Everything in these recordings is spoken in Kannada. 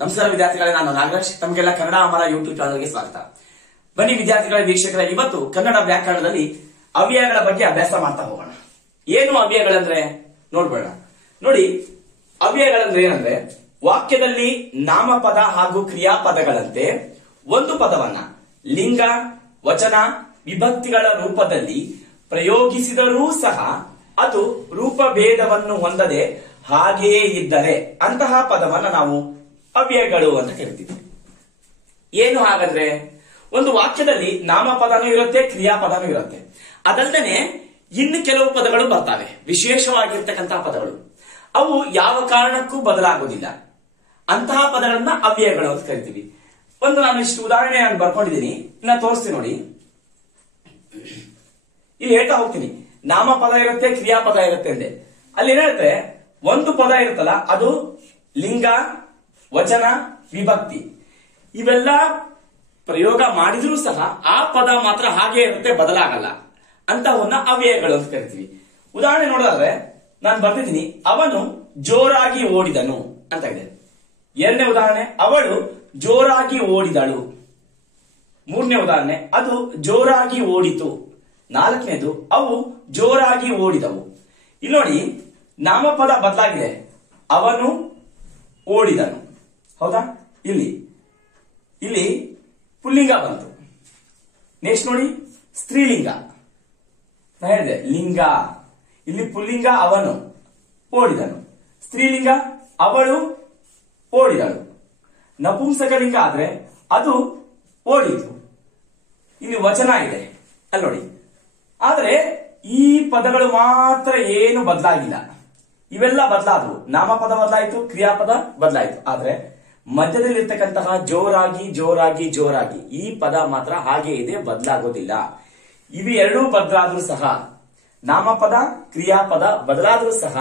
ನಮಸ್ಕಾರ ವಿದ್ಯಾರ್ಥಿಗಳೇ, ನಾನು ನಾಗರಾಜ್. ತಮಗೆಲ್ಲ ಕನ್ನಡ ಅಮರ ಯೂಟ್ಯೂಬ್ ಚಾನಲ್ಗೆ ಸ್ವಾಗತ. ಬನ್ನಿ ವಿದ್ಯಾರ್ಥಿಗಳ ವೀಕ್ಷಕರ, ಇವತ್ತು ಕನ್ನಡ ವ್ಯಾಕರಣದಲ್ಲಿ ಅವ್ಯಯಗಳ ಬಗ್ಗೆ ಅಭ್ಯಾಸ ಮಾಡ್ತಾ ಹೋಗೋಣ. ಏನು ಅವ್ಯಯಗಳಂದ್ರೆ ನೋಡ್ಬೇಡ. ನೋಡಿ, ಅವ್ಯಯಗಳಂದ್ರೆ ಏನಂದ್ರೆ ವಾಕ್ಯದಲ್ಲಿ ನಾಮಪದ ಹಾಗೂ ಕ್ರಿಯಾಪದಗಳಂತೆ ಒಂದು ಪದವನ್ನ ಲಿಂಗ, ವಚನ, ವಿಭಕ್ತಿಗಳ ರೂಪದಲ್ಲಿ ಪ್ರಯೋಗಿಸಿದರೂ ಸಹ ಅದು ರೂಪಭೇದವನ್ನು ಹೊಂದದೆ ಹಾಗೆಯೇ ಇದ್ದರೆ ಅಂತಹ ಪದವನ್ನ ನಾವು ಅವ್ಯಯಗಳು ಅಂತ ಕರಿತೀವಿ. ಏನು ಹಾಗಂದ್ರೆ, ಒಂದು ವಾಕ್ಯದಲ್ಲಿ ನಾಮಪದನೂ ಇರುತ್ತೆ, ಕ್ರಿಯಾಪದನೂ ಇರುತ್ತೆ. ಅದಲ್ಲದೆ ಇನ್ನು ಕೆಲವು ಪದಗಳು ಬರ್ತವೆ, ವಿಶೇಷವಾಗಿರ್ತಕ್ಕಂತಹ ಪದಗಳು. ಅವು ಯಾವ ಕಾರಣಕ್ಕೂ ಬದಲಾಗುವುದಿಲ್ಲ. ಅಂತಹ ಪದಗಳನ್ನ ಅವ್ಯಯಗಳು ಅಂತ ಕರಿತೀವಿ. ನಾನು ಇಷ್ಟು ಉದಾಹರಣೆ ಬರ್ಕೊಂಡಿದ್ದೀನಿ, ಇನ್ನ ತೋರಿಸ್ತೀನಿ ನೋಡಿ. ಇಲ್ಲಿ ಹೇಳ್ತಾ ಹೋಗ್ತೀನಿ. ನಾಮಪದ ಇರುತ್ತೆ, ಕ್ರಿಯಾಪದ ಇರುತ್ತೆ ಅಂದೆ. ಅಲ್ಲಿ ಏನಿರುತ್ತೆ, ಒಂದು ಪದ ಇರುತ್ತಲ್ಲ, ಅದು ಲಿಂಗ, ವಚನ, ವಿಭಕ್ತಿ ಇವೆಲ್ಲ ಪ್ರಯೋಗ ಮಾಡಿದ್ರೂ ಸಹ ಆ ಪದ ಮಾತ್ರ ಹಾಗೆ ಇರುತ್ತೆ, ಬದಲಾಗಲ್ಲ. ಅಂತವನ್ನ ಅವ್ಯಯಗಳು ಅಂತ ಕರಿತೀವಿ. ಉದಾಹರಣೆ ನೋಡೋದಾದ್ರೆ ನಾನು ಬರ್ತಿದ್ದೀನಿ, ಅವನು ಜೋರಾಗಿ ಓಡಿದನು ಅಂತ ಇದೆ. ಎರಡನೇ ಉದಾಹರಣೆ, ಅವಳು ಜೋರಾಗಿ ಓಡಿದಳು. ಮೂರನೇ ಉದಾಹರಣೆ, ಅದು ಜೋರಾಗಿ ಓಡಿತು. ನಾಲ್ಕನೇದು, ಅವು ಜೋರಾಗಿ ಓಡಿದವು. ಇಲ್ಲಿ ನೋಡಿ, ನಾಮಪದ ಬದಲಾಗಿದೆ. ಅವನು ಓಡಿದನು, ಹೌದಾ? ಇಲ್ಲಿ ಪುಲ್ಲಿಂಗ ಬಂತು. ನೆಕ್ಸ್ಟ್ ನೋಡಿ, ಸ್ತ್ರೀಲಿಂಗ. ನಾ ಹೇಳಿದೆ ಲಿಂಗ, ಇಲ್ಲಿ ಪುಲ್ಲಿಂಗ ಅವನು ಓಡಿದನು, ಸ್ತ್ರೀಲಿಂಗ ಅವಳು ಓಡಿದಳು. ನಪುಂಸಕಲಿಂಗ ಆದ್ರೆ ಅದು ಓಡಿತು. ಇಲ್ಲಿ ವಚನ ಇದೆ ಅಲ್ಲಿ ನೋಡಿ. ಆದ್ರೆ ಈ ಪದಗಳು ಮಾತ್ರ ಏನು ಬದಲಾಗಿಲ್ಲ. ಇವೆಲ್ಲ ಬದಲಾದವು. ನಾಮಪದ ಬದಲಾಯಿತು, ಕ್ರಿಯಾಪದ ಬದಲಾಯಿತು. ಆದ್ರೆ ಮಧ್ಯದಲ್ಲಿರ್ತಕ್ಕಂತಹ ಜೋರಾಗಿ ಜೋರಾಗಿ ಜೋರಾಗಿ ಈ ಪದ ಮಾತ್ರ ಹಾಗೆ ಇದೆ, ಬದಲಾಗೋದಿಲ್ಲ. ಇವು ಎರಡೂ ಬದಲಾದ್ರೂ ಸಹ, ನಾಮಪದ ಕ್ರಿಯಾಪದ ಬದಲಾದ್ರೂ ಸಹ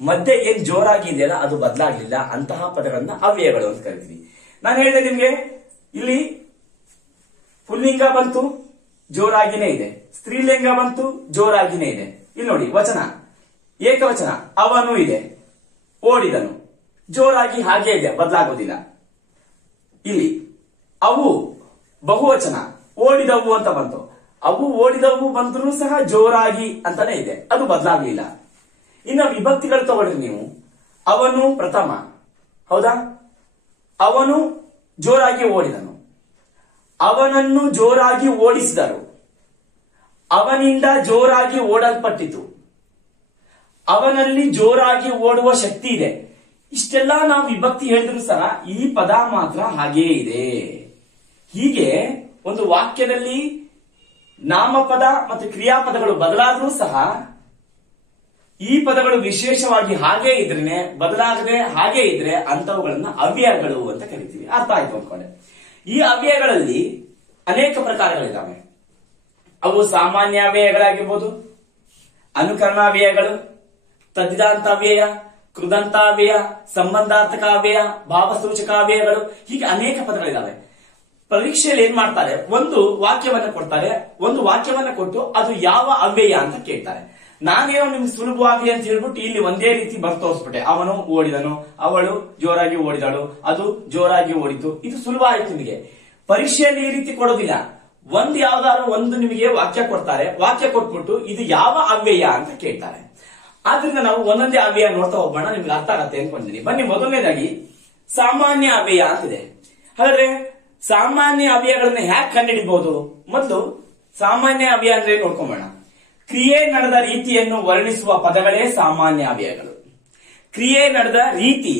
ಮಧ್ಯೆ ಏನ್ ಜೋರಾಗಿ ಇದೆಯಲ್ಲ ಅದು ಬದಲಾಗಲಿಲ್ಲ. ಅಂತಹ ಪದಗಳನ್ನ ಅವ್ಯಯಗಳು ಅಂತ ಕರಿತೀವಿ. ನಾನು ಹೇಳಿದೆ ನಿಮ್ಗೆ, ಇಲ್ಲಿ ಪುಲ್ಲಿಂಗ ಬಂತು, ಜೋರಾಗಿನೇ ಇದೆ. ಸ್ತ್ರೀಲಿಂಗ ಬಂತು, ಜೋರಾಗಿನೇ ಇದೆ. ಇಲ್ಲಿ ನೋಡಿ, ವಚನ ಏಕವಚನ, ಅವನು ಇದೆ, ಓಡಿದನು, ಜೋರಾಗಿ ಹಾಗೆ ಇದೆ, ಬದಲಾಗೋದಿಲ್ಲ. ಇಲ್ಲಿ ಅವು ಬಹುವಚನ, ಓಡಿದವು ಅಂತ ಬಂತು. ಅವು ಓಡಿದವು ಬಂದರೂ ಸಹ ಜೋರಾಗಿ ಅಂತಾನೆ ಇದೆ, ಅದು ಬದಲಾಗಲಿಲ್ಲ. ಇನ್ನು ವಿಭಕ್ತಿಗಳು ತಗೊಳ್ರಿ ನೀವು. ಅವನು ಪ್ರಥಮ, ಹೌದಾ? ಅವನು ಜೋರಾಗಿ ಓಡಿದನು, ಅವನನ್ನು ಜೋರಾಗಿ ಓಡಿಸಿದರು, ಅವನಿಂದ ಜೋರಾಗಿ ಓಡಲ್ಪಟ್ಟಿತು, ಅವನಲ್ಲಿ ಜೋರಾಗಿ ಓಡುವ ಶಕ್ತಿ ಇದೆ. ಇಷ್ಟೆಲ್ಲ ನಾವು ವಿಭಕ್ತಿ ಹೇಳಿದ್ರು ಸಹ ಈ ಪದ ಮಾತ್ರ ಹಾಗೇ ಇದೆ. ಹೀಗೆ ಒಂದು ವಾಕ್ಯದಲ್ಲಿ ನಾಮಪದ ಮತ್ತು ಕ್ರಿಯಾಪದಗಳು ಬದಲಾದ್ರೂ ಸಹ ಈ ಪದಗಳು ವಿಶೇಷವಾಗಿ ಹಾಗೆ ಇದ್ರೆ, ಬದಲಾಗದೆ ಹಾಗೆ ಇದ್ರೆ ಅಂತವುಗಳನ್ನ ಅವ್ಯಯಗಳು ಅಂತ ಕರಿತೀವಿ. ಅರ್ಥ ಆಯ್ತು ಅನ್ಕೊಂಡೆ. ಈ ಅವ್ಯಯಗಳಲ್ಲಿ ಅನೇಕ ಪ್ರಕಾರಗಳಿದ್ದಾವೆ. ಅವು ಸಾಮಾನ್ಯ ಅವ್ಯಯಗಳಾಗಿರ್ಬೋದು, ಅನುಕರಣಾವ್ಯಯಗಳು, ತದ್ದಿದಾಂತ ಅವ್ಯಯ, ಕೃದಂತಾವ್ಯಯ, ಸಂಬಂಧಾರ್ಥಕ ಅವ್ಯಯ, ಭಾವಸೂಚಕ ಅವ್ಯಯಗಳು, ಹೀಗೆ ಅನೇಕ ಪದಗಳಿದ್ದಾವೆ. ಪರೀಕ್ಷೆಯಲ್ಲಿ ಏನ್ ಮಾಡ್ತಾರೆ, ಒಂದು ವಾಕ್ಯವನ್ನ ಕೊಡ್ತಾರೆ. ಒಂದು ವಾಕ್ಯವನ್ನ ಕೊಟ್ಟು ಅದು ಯಾವ ಅವ್ಯಯ ಅಂತ ಕೇಳ್ತಾರೆ. ನಾನೇನೋ ನಿಮ್ಗೆ ಸುಲಭವಾಗಿ ಅಂತ ಹೇಳ್ಬಿಟ್ಟು ಇಲ್ಲಿ ಒಂದೇ ರೀತಿ ಬರ್ದು ತೋರಿಸ್ಬಿಟ್ಟೆ. ಅವನು ಓಡಿದನು, ಅವಳು ಜೋರಾಗಿ ಓಡಿದಳು, ಅದು ಜೋರಾಗಿ ಓಡಿತು. ಇದು ಸುಲಭ ಆಯ್ತು ನಿಮಗೆ. ಪರೀಕ್ಷೆಯಲ್ಲಿ ಈ ರೀತಿ ಕೊಡೋದಿಲ್ಲ. ಯಾವ್ದಾದ್ರು ಒಂದು ನಿಮಗೆ ವಾಕ್ಯ ಕೊಡ್ತಾರೆ. ವಾಕ್ಯ ಕೊಟ್ಬಿಟ್ಟು ಇದು ಯಾವ ಅವ್ಯಯ ಅಂತ ಕೇಳ್ತಾರೆ. ಆದ್ರಿಂದ ನಾವು ಒಂದೊಂದೇ ಅವ್ಯಯ ನೋಡ್ತಾ ಹೋಗೋಣ, ನಿಮ್ಗೆ ಅರ್ಥ ಆಗತ್ತೆ ಅನ್ಕೊಂಡಿದ್ದೀನಿ. ಬನ್ನಿ, ಮೊದಲನೇದಾಗಿ ಸಾಮಾನ್ಯ ಅವ್ಯಯ ಅಂತಿದೆ. ಹಾಗಾದ್ರೆ ಸಾಮಾನ್ಯ ಅವ್ಯಯಗಳನ್ನ ಹ್ಯಾಕ್ ಕಂಡುಹಿಡಿಬಹುದು? ಮೊದಲು ಸಾಮಾನ್ಯ ಅವ್ಯಯ ಅಂದ್ರೆ ನೋಡ್ಕೊಂಬೋಣ. ಕ್ರಿಯೆ ನಡೆದ ರೀತಿಯನ್ನು ವರ್ಣಿಸುವ ಪದಗಳೇ ಸಾಮಾನ್ಯ ಅವ್ಯಯಗಳು. ಕ್ರಿಯೆ ನಡೆದ ರೀತಿ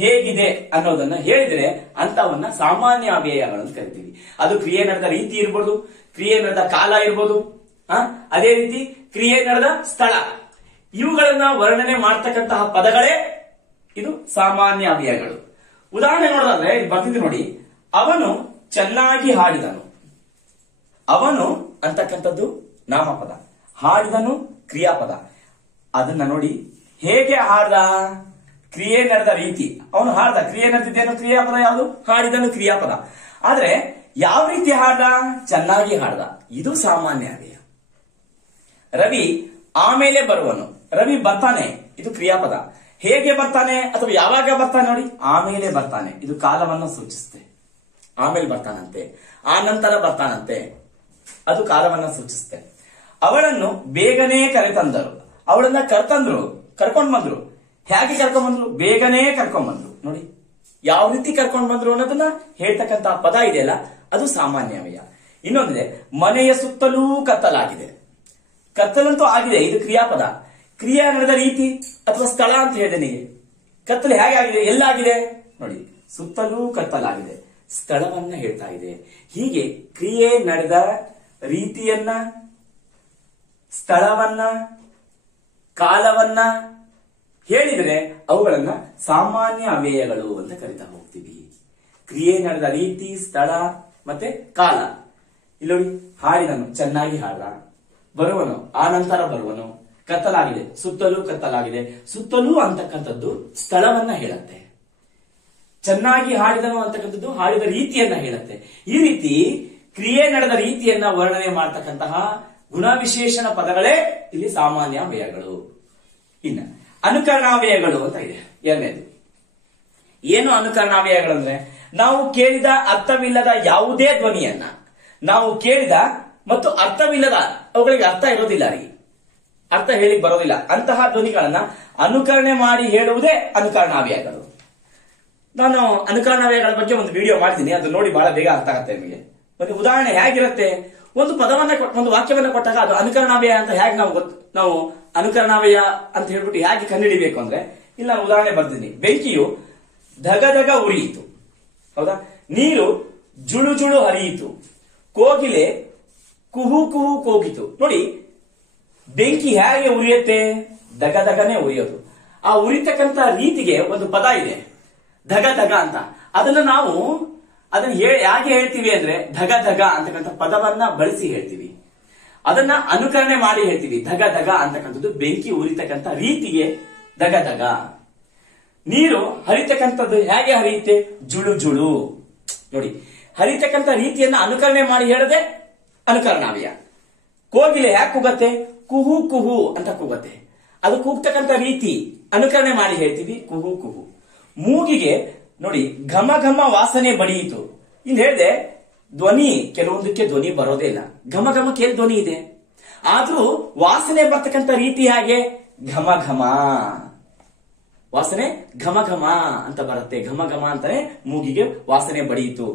ಹೇಗಿದೆ ಅನ್ನೋದನ್ನ ಹೇಳಿದ್ರೆ ಅಂತವನ್ನ ಸಾಮಾನ್ಯ ಅವ್ಯಯಗಳು ಅಂತ ಕರಿತೀವಿ. ಅದು ಕ್ರಿಯೆ ನಡೆದ ರೀತಿ ಇರ್ಬೋದು, ಕ್ರಿಯೆ ನಡೆದ ಕಾಲ ಇರ್ಬೋದು, ಅದೇ ರೀತಿ ಕ್ರಿಯೆ ನಡೆದ ಸ್ಥಳ, ಇವುಗಳನ್ನ ವರ್ಣನೆ ಮಾಡ್ತಕ್ಕಂತಹ ಪದಗಳೇ ಇದು ಸಾಮಾನ್ಯ ಅವ್ಯಯಗಳು. ಉದಾಹರಣೆ ನೋಡೋದಾದ್ರೆ ಇಲ್ಲಿ ಬರ್ತಿದ್ದೆ ನೋಡಿ, ಅವನು ಚೆನ್ನಾಗಿ ಹಾಡಿದನು. ಅವನು ಅಂತಕ್ಕಂಥದ್ದು ನಾಮಪದ, ಹಾಡಿದನು ಕ್ರಿಯಾಪದ. ಅದನ್ನ ನೋಡಿ, ಹೇಗೆ ಹಾಡ್ದ? ಕ್ರಿಯೆ ನಡೆದ ರೀತಿ, ಅವನು ಹಾಡ್ದ. ಕ್ರಿಯೆ ನಡೆದಿದ್ದೇನು? ಕ್ರಿಯಾಪದ ಯಾವುದು? ಹಾಡಿದನು ಕ್ರಿಯಾಪದ. ಆದ್ರೆ ಯಾವ ರೀತಿ ಹಾಡ್ದ? ಚೆನ್ನಾಗಿ ಹಾಡ್ದ. ಇದು ಸಾಮಾನ್ಯ ಅವ್ಯಯ. ರವಿ ಆಮೇಲೆ ಬರುವನು, ರವಿ ಬರ್ತಾನೆ, ಇದು ಕ್ರಿಯಾಪದ. ಹೇಗೆ ಬರ್ತಾನೆ ಅಥವಾ ಯಾವಾಗ ಬರ್ತಾನೆ ನೋಡಿ, ಆಮೇಲೆ ಬರ್ತಾನೆ, ಇದು ಕಾಲವನ್ನು ಸೂಚಿಸುತ್ತೆ. ಆಮೇಲೆ ಬರ್ತಾನಂತೆ, ಆ ನಂತರ ಬರ್ತಾನಂತೆ, ಅದು ಕಾಲವನ್ನ ಸೂಚಿಸುತ್ತೆ. ಅವಳನ್ನು ಬೇಗನೆ ಕರೆತಂದರು, ಅವಳನ್ನ ಕರ್ಕೊಂಡ್ ಬಂದ್ರು. ಹೇಗೆ ಕರ್ಕೊಂಡ್ ಬಂದ್ರು? ಬೇಗನೆ ಕರ್ಕೊಂಡ್ ಬಂದ್ರು. ನೋಡಿ ಯಾವ ರೀತಿ ಕರ್ಕೊಂಡ್ ಬಂದ್ರು ಅನ್ನೋದನ್ನ ಹೇಳ್ತಕ್ಕಂತ ಪದ ಇದೆಯಲ್ಲ, ಅದು ಸಾಮಾನ್ಯವಯ. ಇನ್ನೊಂದಿದೆ, ಮನೆಯ ಸುತ್ತಲೂ ಕತ್ತಲಾಗಿದೆ. ಕತ್ತಲಂತೂ ಆಗಿದೆ, ಇದು ಕ್ರಿಯಾಪದ. ಕ್ರಿಯೆ ನಡೆದ ರೀತಿ ಅಥವಾ ಸ್ಥಳ ಅಂತ ಹೇಳಿದೆ ನಿಮಗೆ. ಕತ್ತಲು ಹೇಗೆ ಆಗಿದೆ, ಎಲ್ಲಾಗಿದೆ ನೋಡಿ, ಸುತ್ತಲೂ ಕತ್ತಲಾಗಿದೆ, ಸ್ಥಳವನ್ನ ಹೇಳ್ತಾ ಇದೆ. ಹೀಗೆ ಕ್ರಿಯೆ ನಡೆದ ರೀತಿಯನ್ನ, ಸ್ಥಳವನ್ನ, ಕಾಲವನ್ನ ಹೇಳಿದ್ರೆ ಅವುಗಳನ್ನ ಸಾಮಾನ್ಯ ಅವ್ಯಯಗಳು ಅಂತ ಕರಿತಾ ಹೋಗ್ತೀವಿ. ಕ್ರಿಯೆ ನಡೆದ ರೀತಿ, ಸ್ಥಳ ಮತ್ತೆ ಕಾಲ. ಇಲ್ಲಿ ನೋಡಿ, ಹಾಡಿದನು, ಚೆನ್ನಾಗಿ ಹಾಡ, ಬರುವನು, ಆ ನಂತರ ಬರುವನು, ಕತ್ತಲಾಗಿದೆ, ಸುತ್ತಲೂ ಕತ್ತಲಾಗಿದೆ. ಸುತ್ತಲೂ ಅಂತಕ್ಕಂಥದ್ದು ಸ್ಥಳವನ್ನ ಹೇಳುತ್ತೆ. ಚೆನ್ನಾಗಿ ಹಾಡಿದನು ಅಂತಕ್ಕಂಥದ್ದು ಹಾಡಿದ ರೀತಿಯನ್ನ ಹೇಳುತ್ತೆ. ಈ ರೀತಿ ಕ್ರಿಯೆ ನಡೆದ ರೀತಿಯನ್ನ ವರ್ಣನೆ ಮಾಡತಕ್ಕಂತಹ ಗುಣವಿಶೇಷಣ ಪದಗಳೇ ಇಲ್ಲಿ ಸಾಮಾನ್ಯ ಅವ್ಯಯಗಳು. ಇನ್ನ ಅನುಕರಣಾವ್ಯಯಗಳು ಅಂತ ಇದೆ ಎರಡನೇದು. ಏನು ಅನುಕರಣಾವ್ಯಯಗಳಂದ್ರೆ, ನಾವು ಕೇಳಿದ ಅರ್ಥವಿಲ್ಲದ ಯಾವುದೇ ಧ್ವನಿಯನ್ನ, ನಾವು ಕೇಳಿದ ಮತ್ತು ಅರ್ಥವಿಲ್ಲದ, ಅವುಗಳಿಗೆ ಅರ್ಥ ಇರೋದಿಲ್ಲ, ಅರ್ಥ ಹೇಳಿ ಬರೋದಿಲ್ಲ, ಅಂತಹ ಧ್ವನಿಗಳನ್ನ ಅನುಕರಣೆ ಮಾಡಿ ಹೇಳುವುದೇ ಅನುಕರಣಾವ್ಯಯಗಳು. ನಾನು ಅನುಕರಣಾವ್ಯಯಗಳ ಬಗ್ಗೆ ಒಂದು ವಿಡಿಯೋ ಮಾಡಿದ್ದೀನಿ, ಅದು ನೋಡಿ ಬಹಳ ಬೇಗ ಅರ್ಥ ಆಗುತ್ತೆ ನಿಮಗೆ. ಒಂದು ಉದಾಹರಣೆ ಹೇಗಿರುತ್ತೆ, ಒಂದು ಪದವನ್ನ, ಒಂದು ವಾಕ್ಯವನ್ನ ಕೊಟ್ಟಾಗ ಅದು ಅನುಕರಣಾವ್ಯಯ ಅಂತ ಹೇಗೆ ನಾವು ಅನುಕರಣಾವ್ಯಯ ಅಂತ ಹೇಳ್ಬಿಟ್ಟು ಹೇಗೆ ಕಂಡುಹಿಡಿಬೇಕು ಅಂದ್ರೆ, ಇಲ್ಲ ನಾನು ಉದಾಹರಣೆ ಬರ್ತೀನಿ. ಬೆಂಕಿಯು ಧಗಧಗ ಉರಿಯಿತು, ಹೌದಾ? ನೀರು ಜುಳು ಜುಳು ಹರಿಯಿತು, ಕೋಗಿಲೆ ಕುಹು ಕುಹು ಕೂಗಿತು. ನೋಡಿ, ಬೆಂಕಿ ಹೇಗೆ ಉರಿಯುತ್ತೆ? ದಗದಗನೆ ಉರಿಯೋದು. ಆ ಉರಿತಕ್ಕಂತ ರೀತಿಗೆ ಒಂದು ಪದ ಇದೆ, ಧಗ ಧಗ ಅಂತ. ಅದನ್ನ ಹೇಗೆ ಹೇಳ್ತೀವಿ ಅಂದ್ರೆ, ಧಗ ಧಗ ಅಂತಕ್ಕಂಥ ಪದವನ್ನ ಬಳಸಿ ಹೇಳ್ತೀವಿ. ಅದನ್ನ ಅನುಕರಣೆ ಮಾಡಿ ಹೇಳ್ತೀವಿ. ಧಗ ಧಗ ಅಂತಕ್ಕಂಥದ್ದು ಬೆಂಕಿ ಉರಿತಕ್ಕಂಥ ರೀತಿಗೆ ಧಗ ಧಗ. ನೀರು ಹರಿತಕ್ಕಂಥದ್ದು ಹೇಗೆ ಹರಿಯುತ್ತೆ? ಜುಳು ಜುಳು. ನೋಡಿ, ಹರಿತಕ್ಕಂಥ ರೀತಿಯನ್ನ ಅನುಕರಣೆ ಮಾಡಿ ಹೇಳದೆ ಅನುಕರಣಾವ್ಯಯ. ಕೋಗಿಲೆ ಯಾಕೆ ಕೂಗತ್ತೆ? ಕುಹು ಕುಹು ಅಂತ ಕೂಗತ್ತೆ. ಅದು ಕೂಗ್ತಕ್ಕಂಥ ರೀತಿ ಅನುಕರಣೆ ಮಾಡಿ ಹೇಳ್ತೀವಿ, ಕುಹು ಕುಹು. ಮೂಗಿಗೆ ನೋಡಿ, ಘಮ ಘಮ ವಾಸನೆ ಬಡಿಯಿತು. ಇಲ್ಲಿ ಹೇಳಿದೆ ಧ್ವನಿ, ಕೆಲವೊಂದಕ್ಕೆ ಧ್ವನಿ ಬರೋದೇ ಇಲ್ಲ. ಘಮ ಘಮ ಕೆಲ ಧ್ವನಿ ಇದೆ, ಆದ್ರೂ ವಾಸನೆ ಬರ್ತಕ್ಕಂಥ ರೀತಿ ಹಾಗೆ ಘಮ ಘಮ. ವಾಸನೆ ಘಮ ಘಮ ಅಂತ ಬರುತ್ತೆ. ಘಮ ಘಮ ಅಂತಾನೆ ಮೂಗಿಗೆ ವಾಸನೆ ಬಡಿಯಿತು.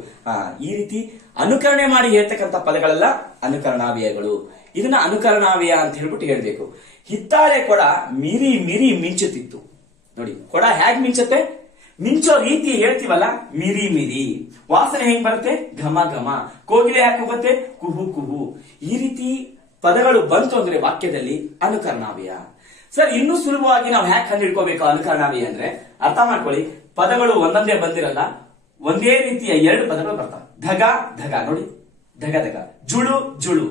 ಈ ರೀತಿ ಅನುಕರಣೆ ಮಾಡಿ ಹೇಳ್ತಕ್ಕಂಥ ಪದಗಳೆಲ್ಲ ಅನುಕರಣಾವ್ಯಯಗಳು. ಇದನ್ನ ಅನುಕರಣಾವ್ಯಯ ಅಂತ ಹೇಳ್ಬಿಟ್ಟು ಹೇಳ್ಬೇಕು. ಹಿತ್ತಾಳೆ ಕೊಡ ಮಿರಿ ಮಿರಿ ಮಿಂಚುತ್ತಿತ್ತು. ನೋಡಿ, ಕೊಡ ಹೇಗ್ ಮಿಂಚುತ್ತೆ? ಮಿಂಚೋ ರೀತಿ ಹೇಳ್ತೀವಲ್ಲ, ಮಿರಿ ಮಿರಿ. ವಾಸನೆ ಹೆಂಗ್ ಬರುತ್ತೆ? ಘಮ ಘಮ. ಕೋಗಿಲೆ ಯಾಕೆ ಹೋಗುತ್ತೆ? ಕುಹು ಕುಹು. ಈ ರೀತಿ ಪದಗಳು ಬಂತು ಅಂದ್ರೆ ವಾಕ್ಯದಲ್ಲಿ ಅನುಕರಣಾವ್ಯಯ. ಸರ್, ಇನ್ನೂ ಸುಲಭವಾಗಿ ನಾವು ಹ್ಯಾಕ್ ಕಂಡುಹಿಡ್ಕೋಬೇಕು ಅನುಕರಣಾವ್ಯಯ ಅಂದ್ರೆ, ಅರ್ಥ ಮಾಡ್ಕೊಳ್ಳಿ. ಪದಗಳು ಒಂದೊಂದೇ ಬಂದಿರಲ್ಲ, ಒಂದೇ ರೀತಿಯ ಎರಡು ಪದಗಳು ಬರ್ತವೆ. ಧಗ ಧಗ, ನೋಡಿ, ಧಗ ಧಗ. ಜುಳು ಜುಳು,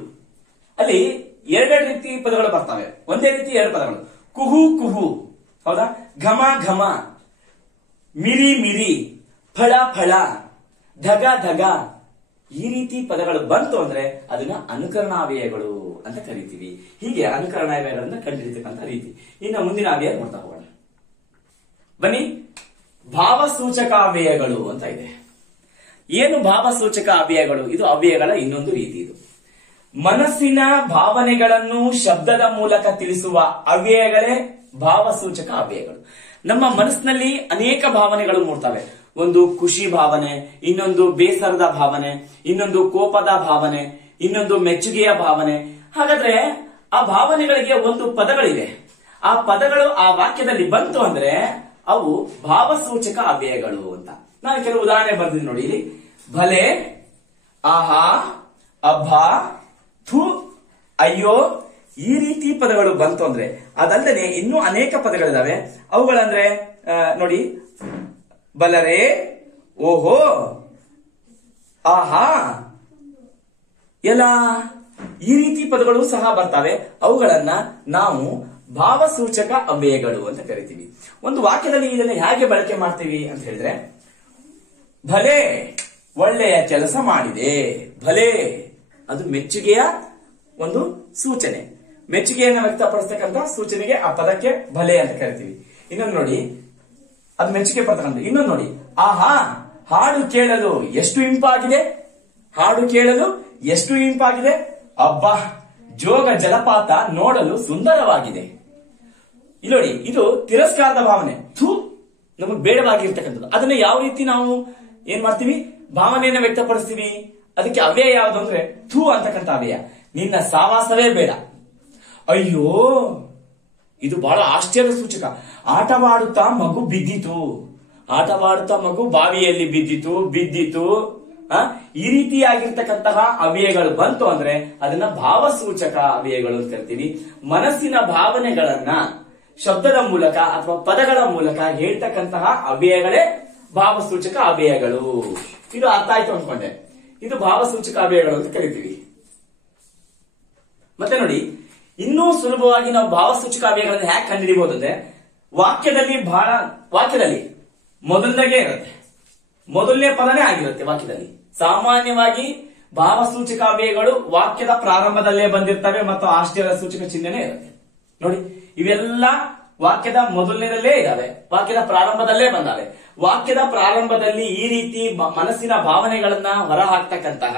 ಅಲ್ಲಿ ಎರಡೆರಡು ರೀತಿ ಪದಗಳು ಬರ್ತವೆ, ಒಂದೇ ರೀತಿ ಎರಡು ಪದಗಳು. ಕುಹು ಕುಹು, ಹೌದಾ? ಘಮ ಘಮ, ಮಿರಿ ಮಿರಿ, ಫಳ ಫಳ, ಧಗ ಧಗ. ಈ ರೀತಿ ಪದಗಳು ಬಂತು ಅಂದ್ರೆ ಅದನ್ನ ಅನುಕರಣಾವ್ಯಯಗಳು ಅಂತ ಕರಿತೀವಿ. ಹೀಗೆ ಅನುಕರಣಾವ್ಯಯಗಳನ್ನ ಕಂಡುಹಿಡಿತಕ್ಕಂಥ ರೀತಿ. ಇನ್ನು ಮುಂದಿನ ಅವ್ಯಯ ನೋಡ್ತಾ ಹೋಗೋಣ ಬನ್ನಿ. ಭಾವಸೂಚಕ ಅವ್ಯಯಗಳು ಅಂತ ಇದೆ. ಏನು ಭಾವಸೂಚಕ ಅವ್ಯಯಗಳು? ಇದು ಅವ್ಯಯಗಳ ಇನ್ನೊಂದು ರೀತಿ. ಇದು ಮನಸ್ಸಿನ ಭಾವನೆಗಳನ್ನು ಶಬ್ದದ ಮೂಲಕ ತಿಳಿಸುವ ಅವ್ಯಯಗಳೇ ಭಾವಸೂಚಕ ಅವ್ಯಯಗಳು. ನಮ್ಮ ಮನಸ್ಸಿನಲ್ಲಿ ಅನೇಕ ಭಾವನೆಗಳು ಮೂಡ್ತವೆ. ಒಂದು ಖುಷಿ ಭಾವನೆ, ಇನ್ನೊಂದು ಬೇಸರದ ಭಾವನೆ, ಇನ್ನೊಂದು ಕೋಪದ ಭಾವನೆ, ಇನ್ನೊಂದು ಮೆಚ್ಚುಗೆಯ ಭಾವನೆ. ಹಾಗಾದ್ರೆ ಆ ಭಾವನೆಗಳಿಗೆ ಒಂದು ಪದಗಳಿವೆ. ಆ ಪದಗಳು ಆ ವಾಕ್ಯದಲ್ಲಿ ಬಂತು ಅಂದ್ರೆ ಅವು ಭಾವಸೂಚಕ ಅವ್ಯಯಗಳು ಅಂತ. ನಾನು ಕೆಲವು ಉದಾಹರಣೆ ಬರ್ತೀನಿ ನೋಡಿ. ಇಲ್ಲಿ ಭಲೆ, ಆಹಾ, ಅಬ್ಬಾ, ಥು, ಅಯ್ಯೋ, ಈ ರೀತಿ ಪದಗಳು ಬಂತು ಅಂದ್ರೆ, ಅದಲ್ಲದೆ ಇನ್ನೂ ಅನೇಕ ಪದಗಳಿದಾವೆ. ಅವುಗಳಂದ್ರೆ ನೋಡಿ, ಬಲರೆ, ಓಹೋ, ಆಹಾ, ಎಲ್ಲ ಈ ರೀತಿ ಪದಗಳು ಸಹ ಬರ್ತವೆ. ಅವುಗಳನ್ನ ನಾವು ಭಾವಸೂಚಕ ಅವ್ಯಯಗಳು ಅಂತ ಕರಿತೀವಿ. ಒಂದು ವಾಕ್ಯದಲ್ಲಿ ಇದನ್ನ ಹೇಗೆ ಬಳಕೆ ಮಾಡ್ತೀವಿ ಅಂತ ಹೇಳಿದ್ರೆ, ಭಲೆ, ಒಳ್ಳೆಯ ಕೆಲಸ ಮಾಡಿದೆ. ಭಲೆ, ಅದು ಮೆಚ್ಚುಗೆಯ ಒಂದು ಸೂಚನೆ. ಮೆಚ್ಚುಗೆಯನ್ನು ವ್ಯಕ್ತಪಡಿಸ್ತಕ್ಕಂಥ ಸೂಚನೆಗೆ ಆ ಪದಕ್ಕೆ ಭಲೆ ಅಂತ ಕರಿತೀವಿ. ಇನ್ನೊಂದು ನೋಡಿ, ಅದು ಮೆಚ್ಚುಗೆ ಪಡ್ತಕ್ಕಂಥ. ಇನ್ನೊಂದು ನೋಡಿ, ಆಹಾ ಹಾಡು ಕೇಳಲು ಎಷ್ಟು ಇಂಪಾಗಿದೆ, ಹಾಡು ಕೇಳಲು ಎಷ್ಟು ಇಂಪಾಗಿದೆ, ಅಬ್ಬಾ ಜೋಗ ಜಲಪಾತ ನೋಡಲು ಸುಂದರವಾಗಿದೆ. ಇಲ್ಲಿ ನೋಡಿ, ಇದು ತಿರಸ್ಕಾರದ ಭಾವನೆ, ಥೂ ನಮಗ್ ಬೇಡವಾಗಿರ್ತಕ್ಕಂಥದ್ದು. ಅದನ್ನ ಯಾವ ರೀತಿ ನಾವು ಏನ್ ಮಾಡ್ತೀವಿ, ಭಾವನೆಯನ್ನ ವ್ಯಕ್ತಪಡಿಸ್ತೀವಿ. ಅದಕ್ಕೆ ಅವ್ಯಯ ಯಾವುದು ಅಂದ್ರೆ ಥೂ ಅಂತಕ್ಕಂಥ ಅವ್ಯಯ. ನಿನ್ನ ಸಾವಾಸವೇ ಬೇಡ. ಅಯ್ಯೋ, ಇದು ಬಹಳ ಆಶ್ಚರ್ಯ ಸೂಚಕ. ಆಟವಾಡುತ್ತಾ ಮಗು ಬಿದ್ದಿತು, ಆಟವಾಡುತ್ತಾ ಮಗು ಬಾವಿಯಲ್ಲಿ ಬಿದ್ದಿತು. ಈ ರೀತಿಯಾಗಿರ್ತಕ್ಕಂತಹ ಅವ್ಯಯಗಳು ಬಂತು ಅಂದ್ರೆ ಅದನ್ನ ಭಾವಸೂಚಕ ಅವ್ಯಯಗಳು ಅಂತ ಕರಿತೀವಿ. ಮನಸ್ಸಿನ ಭಾವನೆಗಳನ್ನ ಶಬ್ದದ ಮೂಲಕ ಅಥವಾ ಪದಗಳ ಮೂಲಕ ಹೇಳ್ತಕ್ಕಂತಹ ಅವ್ಯಯಗಳೇ ಭಾವಸೂಚಕ ಅವ್ಯಯಗಳು. ಇದು ಅರ್ಥ ಆಯ್ತು ಅನ್ಕೊಂಡೆ. ಇದು ಭಾವಸೂಚಕ ಅವ್ಯಯಗಳು ಅಂತ ಕರಿತೀವಿ. ಮತ್ತೆ ನೋಡಿ, ಇನ್ನೂ ಸುಲಭವಾಗಿ ನಾವು ಭಾವಸೂಚಕ ಅವ್ಯಯಗಳನ್ನು ಹ್ಯಾಕ್ ಕಂಡುಹಿಡಿಯಬಹುದು ಅಂದ್ರೆ, ವಾಕ್ಯದಲ್ಲಿ ಮೊದಲನೇಗೆ ಇರುತ್ತೆ, ಮೊದಲನೇ ಪದನೇ ಆಗಿರುತ್ತೆ ವಾಕ್ಯದಲ್ಲಿ. ಸಾಮಾನ್ಯವಾಗಿ ಭಾವಸೂಚಕ ಅವ್ಯಯಗಳು ವಾಕ್ಯದ ಪ್ರಾರಂಭದಲ್ಲೇ ಬಂದಿರ್ತವೆ ಮತ್ತು ಆಶ್ಚರ್ಯ ಸೂಚಕ ಚಿಹ್ನೆನೇ ಇರುತ್ತೆ. ನೋಡಿ, ಇವೆಲ್ಲ ವಾಕ್ಯದ ಮೊದಲನೇದಲ್ಲೇ ಇದಾವೆ, ವಾಕ್ಯದ ಪ್ರಾರಂಭದಲ್ಲೇ ಬಂದಾವೆ. ವಾಕ್ಯದ ಪ್ರಾರಂಭದಲ್ಲಿ ಈ ರೀತಿ ಮನಸ್ಸಿನ ಭಾವನೆಗಳನ್ನ ಹೊರಹಾಕ್ತಕ್ಕಂತಹ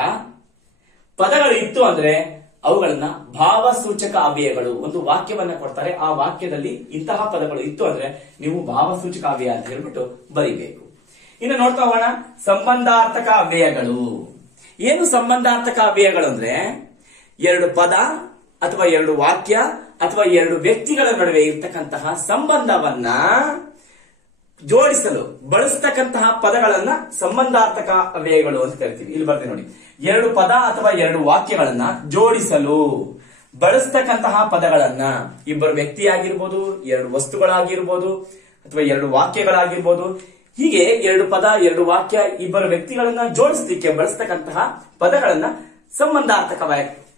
ಪದಗಳು ಇತ್ತು ಅಂದ್ರೆ ಅವುಗಳನ್ನ ಭಾವಸೂಚಕ ಅವ್ಯಯಗಳು. ಒಂದು ವಾಕ್ಯವನ್ನ ಕೊಡ್ತಾರೆ, ಆ ವಾಕ್ಯದಲ್ಲಿ ಇಂತಹ ಪದಗಳು ಇತ್ತು ಅಂದ್ರೆ ನೀವು ಭಾವಸೂಚಕ ಅವ್ಯಯ ಅಂತ ಹೇಳ್ಬಿಟ್ಟು ಬರೀಬೇಕು. ಇನ್ನು ನೋಡ್ತಾ ಹೋಗೋಣ, ಸಂಬಂಧಾರ್ಥಕ ಅವ್ಯಯಗಳು. ಏನು ಸಂಬಂಧಾರ್ಥಕ ಅವ್ಯಯಗಳು ಅಂದ್ರೆ, ಎರಡು ಪದ ಅಥವಾ ಎರಡು ವಾಕ್ಯ ಅಥವಾ ಎರಡು ವ್ಯಕ್ತಿಗಳ ನಡುವೆ ಇರ್ತಕ್ಕಂತಹ ಸಂಬಂಧವನ್ನ ಜೋಡಿಸಲು ಬಳಸ್ತಕ್ಕಂತಹ ಪದಗಳನ್ನ ಸಂಬಂಧಾರ್ಥಕ ಅವ್ಯಯಗಳು ಅಂತ ಕರಿತೀವಿ. ಇಲ್ಲಿ ಬರ್ತೀವಿ ನೋಡಿ, ಎರಡು ಪದ ಅಥವಾ ಎರಡು ವಾಕ್ಯಗಳನ್ನ ಜೋಡಿಸಲು ಬಳಸ್ತಕ್ಕಂತಹ ಪದಗಳನ್ನ, ಇಬ್ಬರು ವ್ಯಕ್ತಿ ಆಗಿರ್ಬೋದು, ಎರಡು ವಸ್ತುಗಳಾಗಿರ್ಬೋದು ಅಥವಾ ಎರಡು ವಾಕ್ಯಗಳಾಗಿರ್ಬೋದು, ಹೀಗೆ ಎರಡು ಪದ ಎರಡು ವಾಕ್ಯ ಇಬ್ಬರು ವ್ಯಕ್ತಿಗಳನ್ನ ಜೋಡಿಸಲಿಕ್ಕೆ ಬಳಸ್ತಕ್ಕಂತಹ ಪದಗಳನ್ನ ಸಂಬಂಧಾರ್ಥಕ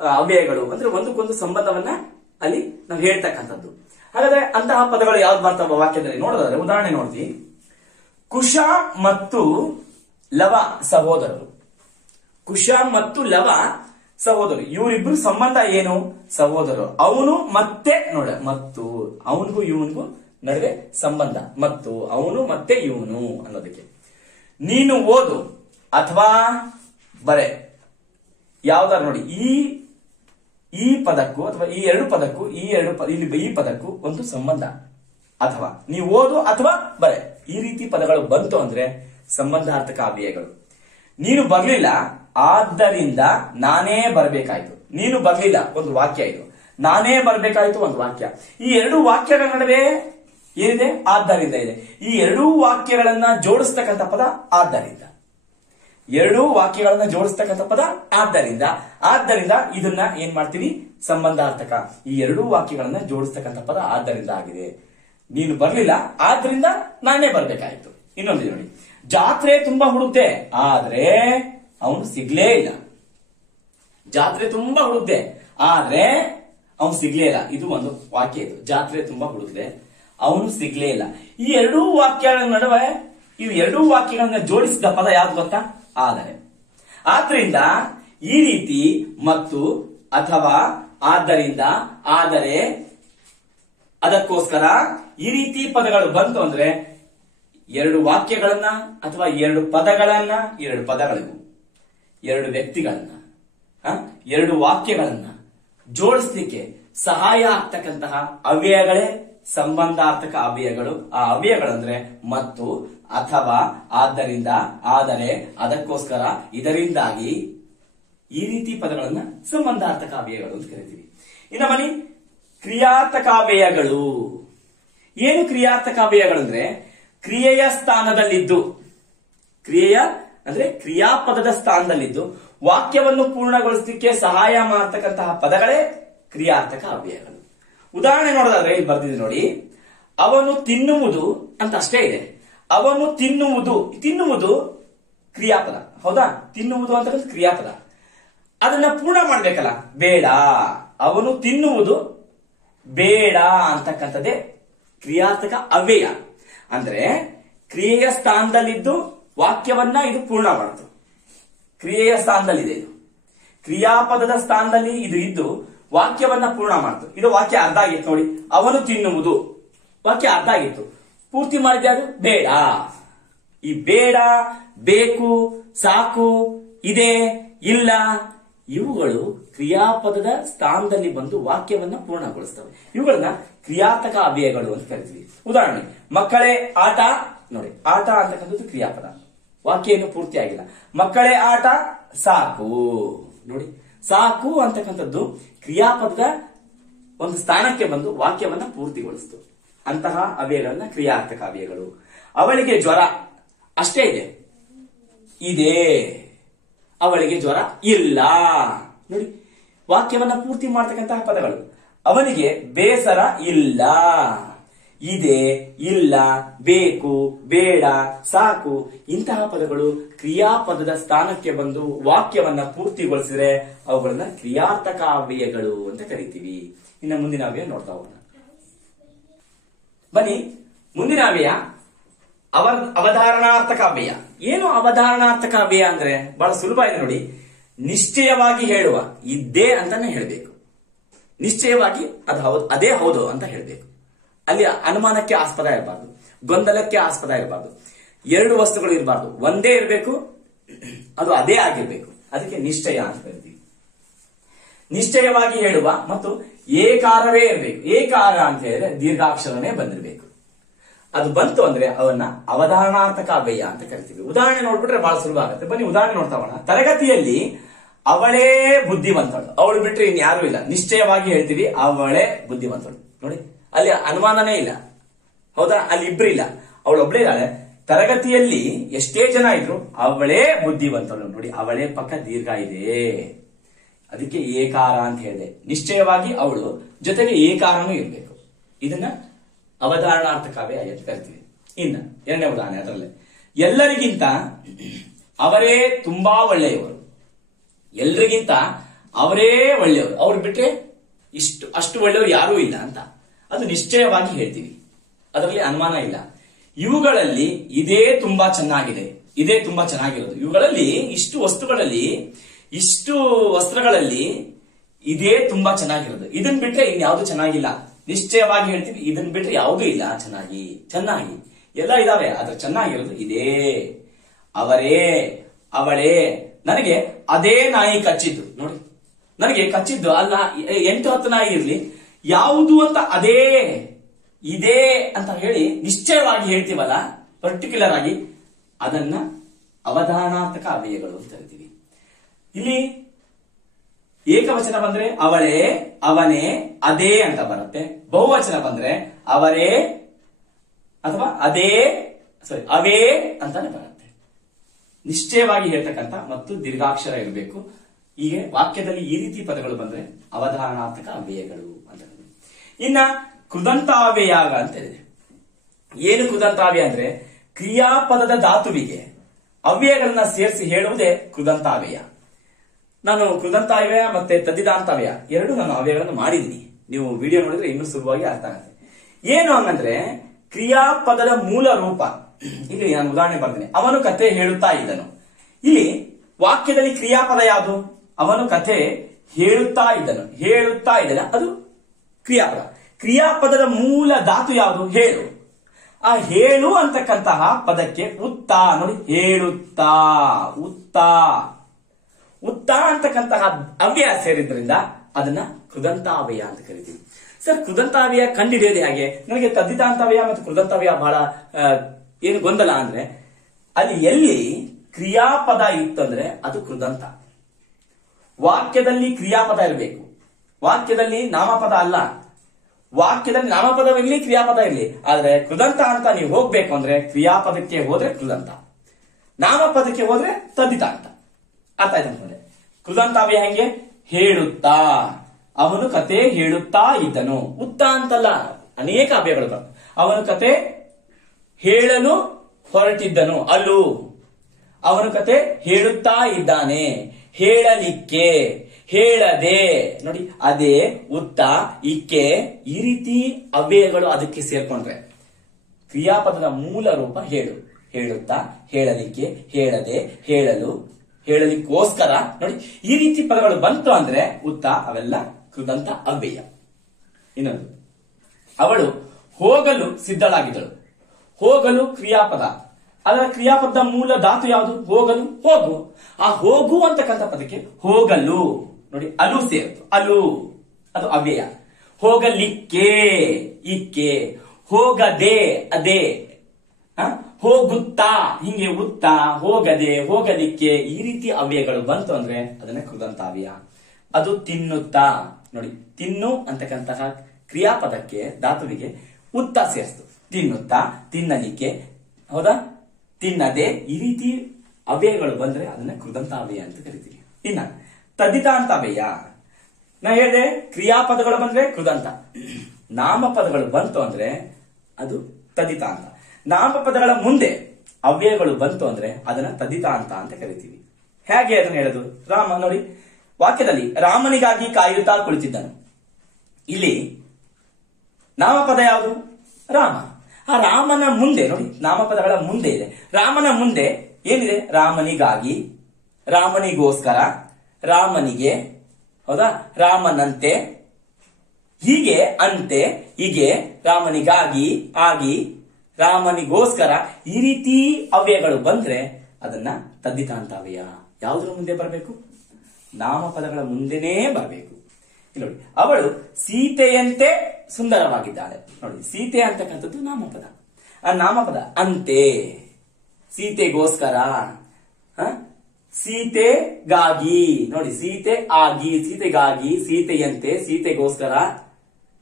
ಅವ್ಯಯಗಳು ಅಂದ್ರೆ ಒಂದಕ್ಕೊಂದು ಸಂಬಂಧವನ್ನ ಅಲ್ಲಿ ನಾವು ಹೇಳ್ತಕ್ಕಂಥದ್ದು. ಹಾಗಾದ್ರೆ ಅಂತಹ ಪದಗಳು ಯಾವ್ದು ಬರ್ತಾವ ವಾಕ್ಯದಲ್ಲಿ ನೋಡೋದಾದ್ರೆ, ಉದಾಹರಣೆ ನೋಡ್ತೀವಿ. ಕುಶ ಮತ್ತು ಲವ ಸಹೋದರರು. ಕುಶ ಮತ್ತು ಲವ ಸಹೋದರರು, ಇವರಿಬ್ರು ಸಂಬಂಧ ಏನು? ಸಹೋದರರು. ಅವನು ಮತ್ತೆ ಮತ್ತು ಅವನಿಗೂ ಇವನಿಗೂ ನಡುವೆ ಸಂಬಂಧ, ಮತ್ತು ಅವನು ಮತ್ತೆ ಇವನು ಅನ್ನೋದಕ್ಕೆ. ನೀನು ಓದು ಅಥವಾ ಬರೆ, ಯಾವ್ದಾರು ನೋಡಿ, ಈ ಪದಕ್ಕೂ ಅಥವಾ ಈ ಎರಡು ಪದಕ್ಕೂ ಈ ಪದಕ್ಕೂ ಒಂದು ಸಂಬಂಧ. ಅಥವಾ ನೀವು ಓದು ಅಥವಾ ಬರೆ, ಈ ರೀತಿ ಪದಗಳು ಬಂತು ಅಂದ್ರೆ ಸಂಬಂಧಾರ್ಥಕ ಅವ್ಯಯಗಳು. ನೀನು ಬರ್ಲಿಲ್ಲ ಆದ್ದರಿಂದ ನಾನೇ ಬರಬೇಕಾಯ್ತು. ನೀನು ಬರ್ಲಿಲ್ಲ ಒಂದು ವಾಕ್ಯ ಇದು, ನಾನೇ ಬರಬೇಕಾಯ್ತು ಒಂದು ವಾಕ್ಯ. ಈ ಎರಡು ವಾಕ್ಯಗಳ ನಡುವೆ ಏನಿದೆ? ಆದ್ದರಿಂದ ಇದೆ. ಈ ಎರಡೂ ವಾಕ್ಯಗಳನ್ನ ಜೋಡಿಸ್ತಕ್ಕಂಥ ಪದ ಆದ್ದರಿಂದ. ಎರಡೂ ವಾಕ್ಯಗಳನ್ನ ಜೋಡಿಸ್ತಕ್ಕಂಥ ಪದ ಆದ್ದರಿಂದ ಇದನ್ನ ಏನ್ ಮಾಡ್ತೀವಿ? ಸಂಬಂಧಾರ್ಥಕ. ಈ ಎರಡೂ ವಾಕ್ಯಗಳನ್ನ ಜೋಡಿಸ್ತಕ್ಕಂಥ ಪದ ಆದ್ದರಿಂದ ಆಗಿದೆ. ನೀನು ಬರ್ಲಿಲ್ಲ ಆದ್ರಿಂದ ನಾನೇ ಬರ್ಬೇಕಾಯ್ತು. ಇನ್ನೊಂದು ನೋಡಿ, ಜಾತ್ರೆ ತುಂಬಾ ಹುಡುಕ್ದೆ ಆದ್ರೆ ಅವನು ಸಿಗ್ಲೇ ಇಲ್ಲ. ಜಾತ್ರೆ ತುಂಬಾ ಹುಡುಕ್ದೆ ಆದ್ರೆ ಅವನು ಸಿಗ್ಲೇ ಇಲ್ಲ. ಇದು ಒಂದು ವಾಕ್ಯ. ಇದು ಜಾತ್ರೆ ತುಂಬಾ ಹುಡುಕ್ದೆ, ಅವನು ಸಿಗ್ಲೇ ಇಲ್ಲ. ಈ ಎರಡೂ ವಾಕ್ಯಗಳ ನಡುವೆ ಇವು ಎರಡೂ ವಾಕ್ಯಗಳನ್ನ ಜೋಡಿಸಿದ ಪದ ಯಾವ್ದು ಗೊತ್ತಾ? ಆದರೆ. ಆದ್ರಿಂದ ಈ ರೀತಿ ಮತ್ತು ಅಥವಾ ಆದ್ದರಿಂದ ಆದರೆ ಅದಕ್ಕೋಸ್ಕರ ಈ ರೀತಿ ಪದಗಳು ಬಂತು ಅಂದ್ರೆ ಎರಡು ವಾಕ್ಯಗಳನ್ನ ಅಥವಾ ಎರಡು ಪದಗಳನ್ನ, ಎರಡು ಪದಗಳಿಗೂ ಎರಡು ವ್ಯಕ್ತಿಗಳನ್ನ, ಎರಡು ವಾಕ್ಯಗಳನ್ನ ಜೋಡಿಸ್ಲಿಕ್ಕೆ ಸಹಾಯ ಆಗ್ತಕ್ಕಂತಹ ಅವ್ಯಯಗಳೇ ಸಂಬಂಧಾರ್ಥಕ ಅವ್ಯಯಗಳು. ಆ ಅವ್ಯಯಗಳಂದ್ರೆ ಮತ್ತು, ಅಥವಾ, ಆದ್ದರಿಂದ, ಆದರೆ, ಅದಕ್ಕೋಸ್ಕರ, ಇದರಿಂದಾಗಿ, ಈ ರೀತಿ ಪದಗಳನ್ನ ಸಂಬಂಧಾರ್ಥಕ ಅವ್ಯಯಗಳು ಅಂತ ಕರಿತೀವಿ. ಇನ್ನು ಬನ್ನಿ ಕ್ರಿಯಾರ್ಥಕ ಅವ್ಯಯಗಳು. ಏನು ಕ್ರಿಯಾರ್ಥಕ ಅವ್ಯಯಗಳಂದ್ರೆ, ಕ್ರಿಯೆಯ ಸ್ಥಾನದಲ್ಲಿದ್ದು, ಕ್ರಿಯೆಯ ಅಂದ್ರೆ ಕ್ರಿಯಾಪದದ ಸ್ಥಾನದಲ್ಲಿದ್ದು ವಾಕ್ಯವನ್ನು ಪೂರ್ಣಗೊಳಿಸಲಿಕ್ಕೆ ಸಹಾಯ ಮಾಡತಕ್ಕಂತಹ ಪದಗಳೇ ಕ್ರಿಯಾರ್ಥಕ ಅವ್ಯಯಗಳು. ಉದಾಹರಣೆ ನೋಡೋದಾದ್ರೆ ಇಲ್ಲಿ ಬರ್ತಿದೆ ನೋಡಿ, ಅವನು ತಿನ್ನುವುದು ಅಂತ ಅಷ್ಟೇ ಇದೆ. ಅವನು ತಿನ್ನುವುದು ಕ್ರಿಯಾಪದ, ಹೌದಾ? ತಿನ್ನುವುದು ಅಂತ ಕ್ರಿಯಾಪದ. ಅದನ್ನ ಪೂರ್ಣ ಮಾಡ್ಬೇಕಲ್ಲ, ಬೇಡ. ಅವನು ತಿನ್ನುವುದು ಬೇಡ ಅಂತಕ್ಕಂಥದ್ದೇ ಕ್ರಿಯಾರ್ಥಕ ಅವ್ಯಯ. ಅಂದ್ರೆ ಕ್ರಿಯೆಯ ಸ್ಥಾನದಲ್ಲಿದ್ದು ವಾಕ್ಯವನ್ನ ಇದು ಪೂರ್ಣ ಮಾಡ್ತು. ಕ್ರಿಯೆಯ ಸ್ಥಾನದಲ್ಲಿದೆ ಇದು, ಕ್ರಿಯಾಪದದ ಸ್ಥಾನದಲ್ಲಿ ಇದು ಇದ್ದು ವಾಕ್ಯವನ್ನ ಪೂರ್ಣ ಮಾಡ್ತು. ಇದು ವಾಕ್ಯ ಅರ್ಧ ಆಗಿತ್ತು ನೋಡಿ. ಅವನು ತಿನ್ನುವುದು ವಾಕ್ಯ ಅರ್ಧ ಆಗಿತ್ತು, ಪೂರ್ತಿ ಮಾಡಿದ್ದೆ ಅದು ಬೇಡ. ಈ ಬೇಡ, ಬೇಕು, ಸಾಕು, ಇದೆ, ಇಲ್ಲ ಇವುಗಳು ಕ್ರಿಯಾಪದದ ಸ್ಥಾನದಲ್ಲಿ ಬಂದು ವಾಕ್ಯವನ್ನ ಪೂರ್ಣಗೊಳಿಸ್ತವೆ. ಇವುಗಳನ್ನ ಕ್ರಿಯಾರ್ಥಕ ಅವ್ಯಯಗಳು ಅಂತ ಕರಿತೀವಿ. ಉದಾಹರಣೆ, ಮಕ್ಕಳೇ ಆಟ. ನೋಡಿ, ಆಟ ಅಂತಕ್ಕಂಥದ್ದು ಕ್ರಿಯಾಪದ, ವಾಕ್ಯ ಏನು ಪೂರ್ತಿ ಆಗಿಲ್ಲ. ಮಕ್ಕಳೇ ಆಟ, ಸಾಕು. ನೋಡಿ, ಸಾಕು ಅಂತಕ್ಕಂಥದ್ದು ಕ್ರಿಯಾಪದದ ಒಂದು ಸ್ಥಾನಕ್ಕೆ ಬಂದು ವಾಕ್ಯವನ್ನ ಪೂರ್ತಿಗೊಳಿಸ್ತು. ಅಂತಹ ಅವ್ಯಯಗಳನ್ನ ಕ್ರಿಯಾರ್ಥಕ ಅವ್ಯಯಗಳು. ಅವಳಿಗೆ ಜ್ವರ, ಅಷ್ಟೇ ಇದೆ. ಇದೆ, ಅವಳಿಗೆ ಜ್ವರ ಇಲ್ಲ. ನೋಡಿ, ವಾಕ್ಯವನ್ನ ಪೂರ್ತಿ ಮಾಡ್ತಕ್ಕಂತಹ ಪದಗಳು. ಅವನಿಗೆ ಬೇಸರ ಇಲ್ಲ. ಇದೆ, ಇಲ್ಲ, ಬೇಕು, ಬೇಡ, ಸಾಕು ಇಂತಹ ಪದಗಳು ಕ್ರಿಯಾಪದದ ಸ್ಥಾನಕ್ಕೆ ಬಂದು ವಾಕ್ಯವನ್ನ ಪೂರ್ತಿಗೊಳಿಸಿದ್ರೆ ಅವುಗಳನ್ನ ಕ್ರಿಯಾರ್ಥಕ ಅವ್ಯಯಗಳು ಅಂತ ಕರಿತೀವಿ. ಇನ್ನು ಮುಂದಿನ ಅವ್ಯಯ ನೋಡ್ತಾ ಹೋಗೋಣ. ಬನ್ನಿ, ಮುಂದಿನ ಅವ್ಯಯ ಅವಧಾರಣಾರ್ಥಕ ಅವ್ಯಯ. ಏನು ಅವಧಾರಣಾರ್ಥಕ ಅವ್ಯಯ ಅಂದ್ರೆ ಬಹಳ ಸುಲಭ ಇದೆ ನೋಡಿ. ನಿಶ್ಚಯವಾಗಿ ಹೇಳುವ, ಇದ್ದೇ ಅಂತಾನೆ ಹೇಳಬೇಕು. ನಿಶ್ಚಯವಾಗಿ ಅದು ಹೌದು, ಅದೇ ಹೌದು ಅಂತ ಹೇಳಬೇಕು. ಅಲ್ಲಿ ಅನುಮಾನಕ್ಕೆ ಆಸ್ಪದ ಇರಬಾರ್ದು, ಗೊಂದಲಕ್ಕೆ ಆಸ್ಪದ ಇರಬಾರ್ದು, ಎರಡು ವಸ್ತುಗಳು ಇರಬಾರ್ದು, ಒಂದೇ ಇರಬೇಕು, ಅದು ಅದೇ ಆಗಿರ್ಬೇಕು. ಅದಕ್ಕೆ ನಿಶ್ಚಯ ಅಂತ ಕರಿತೀವಿ. ನಿಶ್ಚಯವಾಗಿ ಹೇಳುವ ಮತ್ತು ಏಕಾರವೇ ಇರಬೇಕು. ಏಕಾರ ಅಂತ ಹೇಳಿದ್ರೆ ದೀರ್ಘಾಕ್ಷರನೇ ಬಂದಿರಬೇಕು. ಅದು ಬಂತು ಅಂದ್ರೆ ಅವನ್ನ ಅವಧಾರಣಾರ್ಥಕ ಅವ್ಯಯ ಅಂತ ಕರಿತೀವಿ. ಉದಾಹರಣೆ ನೋಡ್ಬಿಟ್ರೆ ಬಹಳ ಸುಲಭ ಆಗುತ್ತೆ. ಬನ್ನಿ ಉದಾಹರಣೆ ನೋಡ್ತಾ ಹೋಗೋಣ. ತರಗತಿಯಲ್ಲಿ ಅವಳೇ ಬುದ್ಧಿವಂತಳು. ಅವಳು ಬಿಟ್ರೆ ಇನ್ಯಾರೂ ಇಲ್ಲ. ನಿಶ್ಚಯವಾಗಿ ಹೇಳ್ತೀವಿ, ಅವಳೇ ಬುದ್ಧಿವಂತಳು. ನೋಡಿ, ಅಲ್ಲಿ ಅನುಮಾನನೇ ಇಲ್ಲ, ಹೌದಾ? ಅಲ್ಲಿ ಇಬ್ರು ಇಲ್ಲ, ಅವಳೊಬ್ಳೇ ಇದ್ದಾಳೆ. ತರಗತಿಯಲ್ಲಿ ಎಷ್ಟೇ ಜನ ಇದ್ರು ಅವಳೇ ಬುದ್ಧಿವಂತಳು. ನೋಡಿ, ಅವಳೇ ಪಕ್ಕ ದೀರ್ಘ ಇದೆ, ಅದಕ್ಕೆ ಏಕಾರ ಅಂತ ಹೇಳಿದೆ. ನಿಶ್ಚಯವಾಗಿ ಅವಳು, ಜೊತೆಗೆ ಏಕಾರನೂ ಇರಬೇಕು. ಇದನ್ನ ಅವಧಾರಣಾರ್ಥಕ ಅವ್ಯಯ ಅಂತ ಕರಿತೀವಿ. ಇನ್ನು ಎರಡನೇ ಉದಾಹರಣೆ, ಅದರಲ್ಲೇ ಎಲ್ಲರಿಗಿಂತ ಅವರೇ ತುಂಬಾ ಒಳ್ಳೆಯವರು. ಎಲ್ರಿಗಿಂತ ಅವರೇ ಒಳ್ಳೆಯವರು, ಅವ್ರು ಬಿಟ್ರೆ ಅಷ್ಟು ಒಳ್ಳೆಯವರು ಯಾರೂ ಇಲ್ಲ ಅಂತ ಅದು ನಿಶ್ಚಯವಾಗಿ ಹೇಳ್ತೀವಿ. ಅದರಲ್ಲಿ ಅನುಮಾನ ಇಲ್ಲ. ಇವುಗಳಲ್ಲಿ ಇದೇ ತುಂಬಾ ಚೆನ್ನಾಗಿದೆ, ಇದೇ ತುಂಬಾ ಚೆನ್ನಾಗಿರೋದು. ಇವುಗಳಲ್ಲಿ ಇಷ್ಟು ವಸ್ತುಗಳಲ್ಲಿ, ಇಷ್ಟು ವಸ್ತ್ರಗಳಲ್ಲಿ ಇದೇ ತುಂಬಾ ಚೆನ್ನಾಗಿರೋದು. ಇದನ್ ಬಿಟ್ರೆ ಇನ್ಯಾವುದು ಚೆನ್ನಾಗಿಲ್ಲ. ನಿಶ್ಚಯವಾಗಿ ಹೇಳ್ತೀವಿ, ಇದನ್ ಬಿಟ್ರೆ ಯಾವುದೂ ಇಲ್ಲ ಚೆನ್ನಾಗಿ. ಎಲ್ಲ ಇದಾವೆ, ಆದ್ರೆ ಚೆನ್ನಾಗಿರೋದು ಇದೇ. ಅವರೇ, ಅವಳೇ. ನನಗೆ ಅದೇ ನಾಯಿ ಕಚ್ಚಿದ್ದು. ನೋಡಿ, ನನಗೆ ಕಚ್ಚಿದ್ದು ಅಲ್ಲ 8-10 ನಾಯಿ ಇರ್ಲಿ, ಯಾವುದು ಅಂತ ಅದೇ, ಇದೇ ಅಂತ ಹೇಳಿ ನಿಶ್ಚಯವಾಗಿ ಹೇಳ್ತೀವಲ್ಲ, ಪರ್ಟಿಕ್ಯುಲರ್ ಆಗಿ, ಅದನ್ನ ಅವಧಾರಣಾರ್ಥಕ ಅವ್ಯಯಗಳು ಅಂತ ಕರಿತೀವಿ. ಇಲ್ಲಿ ಏಕವಚನ ಬಂದ್ರೆ ಅವಳೇ, ಅವನೇ, ಅದೇ ಅಂತ ಬರುತ್ತೆ. ಬಹುವಚನ ಬಂದ್ರೆ ಅವರೇ ಅಥವಾ ಅದೇ, ಅವೇ ಅಂತಾನೆ ಬರುತ್ತೆ. ನಿಶ್ಚಯವಾಗಿ ಹೇಳ್ತಕ್ಕಂಥ ಮತ್ತು ದೀರ್ಘಾಕ್ಷರ ಇರಬೇಕು. ಹೀಗೆ ವಾಕ್ಯದಲ್ಲಿ ಈ ರೀತಿ ಪದಗಳು ಬಂದ್ರೆ ಅವಧಾರಣಾರ್ಥಕ ಅವ್ಯಯಗಳು ಅಂತ. ಇನ್ನ ಕೃದಂತಾವ್ಯಯ ಅಂತ ಇದೆ. ಏನು ಕೃದಂತಾವ್ಯಯ ಅಂದ್ರೆ ಕ್ರಿಯಾಪದದ ಧಾತುವಿಗೆ ಅವ್ಯಯಗಳನ್ನ ಸೇರಿಸಿ ಹೇಳುವುದೇ ಕೃದಂತಾವ್ಯಯ. ನಾನು ಕೃದಂತಾವ್ಯಯ ಮತ್ತೆ ತದ್ದಿದಾಂತಾವ್ಯಯ ಎರಡು ನಾನು ಅವ್ಯಯಗಳನ್ನು ಮಾಡಿದ್ದೀನಿ. ನೀವು ವಿಡಿಯೋ ನೋಡಿದ್ರೆ ಇನ್ನೂ ಸುಲಭವಾಗಿ ಅರ್ಥ ಆಗುತ್ತೆ. ಏನು ಹಂಗಂದ್ರೆ ಕ್ರಿಯಾಪದದ ಮೂಲ ರೂಪ. ಇಲ್ಲಿ ನಾನು ಉದಾಹರಣೆ ಬರ್ತೀನಿ. ಅವನು ಕತೆ ಹೇಳುತ್ತಾ ಇದ್ದನು. ಇಲ್ಲಿ ವಾಕ್ಯದಲ್ಲಿ ಕ್ರಿಯಾಪದ ಯಾವುದು? ಅವನು ಕತೆ ಹೇಳುತ್ತಾ ಇದ್ದನು. ಹೇಳುತ್ತಾ ಇದ್ದನ, ಅದು ಕ್ರಿಯಾಪದ. ಕ್ರಿಯಾಪದದ ಮೂಲ ಧಾತು ಯಾವುದು? ಹೇಳು. ಆ ಹೇಳು ಅಂತಕ್ಕಂತಹ ಪದಕ್ಕೆ ಉತ್ತಾ. ನೋಡಿ, ಹೇಳುತ್ತಾ, ಉತ್ತಾ, ಉತ್ತಾ ಅಂತಕ್ಕಂತಹ ಅವ್ಯಯ ಸೇರಿದ್ರಿಂದ ಅದನ್ನ ಕೃದಂತಾವ್ಯಯ ಅಂತ ಕರಿತೀವಿ. ಸರ್, ಕೃದಂತಾವ್ಯಯ ಕಂಡುಹಿಡಿಯೋದು ಹೇಗೆ? ನನಗೆ ತದ್ದಿತಾಂತಾವ್ಯಯ ಮತ್ತು ಕೃದಂತಾವ್ಯಯ ಬಹಳ ಏನು ಗೊಂದಲ ಅಂದ್ರೆ, ಅಲ್ಲಿ ಎಲ್ಲಿ ಕ್ರಿಯಾಪದ ಇತ್ತಂದ್ರೆ ಅದು ಕೃದಂತ. ವಾಕ್ಯದಲ್ಲಿ ಕ್ರಿಯಾಪದ ಇರಬೇಕು, ವಾಕ್ಯದಲ್ಲಿ ನಾಮಪದ ಅಲ್ಲ. ವಾಕ್ಯದಲ್ಲಿ ನಾಮಪದವಿರ್ಲಿ, ಕ್ರಿಯಾಪದ ಇರಲಿ, ಆದ್ರೆ ಕೃದಂತ ಅಂತ ನೀವು ಹೋಗ್ಬೇಕು ಅಂದ್ರೆ ಕ್ರಿಯಾಪದಕ್ಕೆ ಹೋದ್ರೆ ಕೃದಂತ, ನಾಮಪದಕ್ಕೆ ಹೋದ್ರೆ ತದ್ದಿತಾಂತ. ಅರ್ಥ ಆಯ್ತು ಅನ್ಕೊಂಡೆ. ಕೃದಂತಾವ್ಯಯ ಹೆಂಗೆ? ಹೇಳುತ್ತಾ, ಅವನು ಕತೆ ಹೇಳುತ್ತಾ ಇದ್ದನು. ಉತ್ತ ಅಂತಲ್ಲ, ಅನೇಕ ಅವ್ಯಯಗಳು ಬರ್ತವೆ. ಅವನು ಕತೆ ಹೇಳಲು ಹೊರಟಿದ್ದನು, ಅಲ್ಲೂ. ಅವನು ಕತೆ ಹೇಳುತ್ತಾ ಇದ್ದಾನೆ, ಹೇಳಲಿಕ್ಕೆ, ಹೇಳದೆ. ನೋಡಿ, ಅದೇ, ಉತ್ತ, ಇಕ್ಕೆ, ಈ ರೀತಿ ಅವ್ಯಯಗಳು ಅದಕ್ಕೆ ಸೇರ್ಕೊಂಡ್ರೆ ಕ್ರಿಯಾಪದದ ಮೂಲ ರೂಪ ಹೇಳು. ಹೇಳುತ್ತಾ, ಹೇಳಲಿಕ್ಕೆ, ಹೇಳದೆ, ಹೇಳಲು, ಹೇಳಲಿಕ್ಕೋಸ್ಕರ. ನೋಡಿ, ಈ ರೀತಿ ಪದಗಳು ಬಂತು ಅಂದ್ರೆ ಉತ್ತ, ಅವೆಲ್ಲ ಕೃದಂತ ಅವ್ಯಯ. ಇನ್ನೊಂದು, ಅವಳು ಹೋಗಲು ಸಿದ್ಧಳಾಗಿದ್ದಳು. ಹೋಗಲು ಕ್ರಿಯಾಪದ. ಅದರ ಕ್ರಿಯಾಪದ ಮೂಲ ಧಾತು ಯಾವುದು? ಹೋಗಲು, ಹೋಗು. ಆ ಹೋಗು ಅಂತಕ್ಕಂಥ ಪದಕ್ಕೆ ಹೋಗಲು ನೋಡಿ ಅಲು ಸೇರಿತು, ಅಲು ಅದು ಅವ್ಯಯ. ಹೋಗಲಿಕ್ಕೆ ಇಕ್ಕೆ, ಹೋಗದೆ ಅದೇ, ಹೋಗುತ್ತಾ ಹಿಂಗೆ ಉತ್ತಾ, ಹೋಗದೆ, ಹೋಗಲಿಕ್ಕೆ, ಈ ರೀತಿ ಅವ್ಯಯಗಳು ಬಂತು ಅಂದ್ರೆ ಅದನ್ನ ಕೃದಂತಾವ್ಯಯ. ಅದು ತಿನ್ನುತ್ತಾ ನೋಡಿ, ತಿನ್ನು ಅಂತಕ್ಕಂತಹ ಕ್ರಿಯಾಪದಕ್ಕೆ ಧಾತುವಿಗೆ ಉತ್ತ ಸೇರಿಸ್ತು. ತಿನ್ನುತ್ತಾ, ತಿನ್ನಲಿಕ್ಕೆ, ಹೌದಾ, ತಿನ್ನದೆ, ಈ ರೀತಿ ಅವ್ಯಯಗಳು ಬಂದ್ರೆ ಅದನ್ನ ಕೃದಂತಾವ್ಯಯ ಅಂತ ಕರಿತೀವಿ. ಇನ್ನ ತದ್ದಿತಾಂತಾವ್ಯಯ, ನಾ ಹೇಳಿದೆ ಕ್ರಿಯಾಪದಗಳು ಬಂದ್ರೆ ಕೃದಂತ, ನಾಮಪದಗಳು ಬಂತು ಅಂದ್ರೆ ಅದು ತದ್ದಿತಾಂತ. ನಾಮಪದಗಳ ಮುಂದೆ ಅವ್ಯಯಗಳು ಬಂತು ಅಂದ್ರೆ ಅದನ್ನ ತದ್ದಿತಾಂತ ಅಂತ ಕರಿತೀವಿ. ಹೇಗೆ ಅದನ್ನ ಹೇಳೋದು? ರಾಮ ನೋಡಿ, ವಾಕ್ಯದಲ್ಲಿ ರಾಮನಿಗಾಗಿ ಕಾಯುತ್ತಾ ಕುಳಿತಿದ್ದನು. ಇಲ್ಲಿ ನಾಮಪದ ಯಾವುದು? ರಾಮ. ಆ ರಾಮನ ಮುಂದೆ ನೋಡಿ, ನಾಮಪದಗಳ ಮುಂದೆ ಇದೆ. ರಾಮನ ಮುಂದೆ ಏನಿದೆ? ರಾಮನಿಗಾಗಿ, ರಾಮನಿಗೋಸ್ಕರ, ರಾಮನಿಗೆ, ಹೌದಾ, ರಾಮನಂತೆ, ಹೀಗೆ, ಅಂತೆ, ಹೀಗೆ, ರಾಮನಿಗಾಗಿ, ಆಗಿ, ರಾಮನಿಗೋಸ್ಕರ, ಈ ರೀತಿ ಅವ್ಯಯಗಳು ಬಂದ್ರೆ ಅದನ್ನ ತದ್ದಿತಾಂತಾವ್ಯಯ. ಯಾವುದ್ರ ಮುಂದೆ ಬರಬೇಕು? ನಾಮಪದಗಳ ಮುಂದೆನೇ ಬರಬೇಕು. ನೋಡಿ, ಅವಳು ಸೀತೆಯಂತೆ ಸುಂದರವಾಗಿದ್ದಾಳೆ. ನೋಡಿ, ಸೀತೆ ಅಂತಕ್ಕಂಥದ್ದು ನಾಮಪದ. ಆ ನಾಮಪದ ಅಂತೆ, ಸೀತೆಗೋಸ್ಕರ, ಸೀತೆಗಾಗಿ, ನೋಡಿ, ಸೀತೆ ಆಗಿ, ಸೀತೆಗಾಗಿ, ಸೀತೆಯಂತೆ, ಸೀತೆಗೋಸ್ಕರ,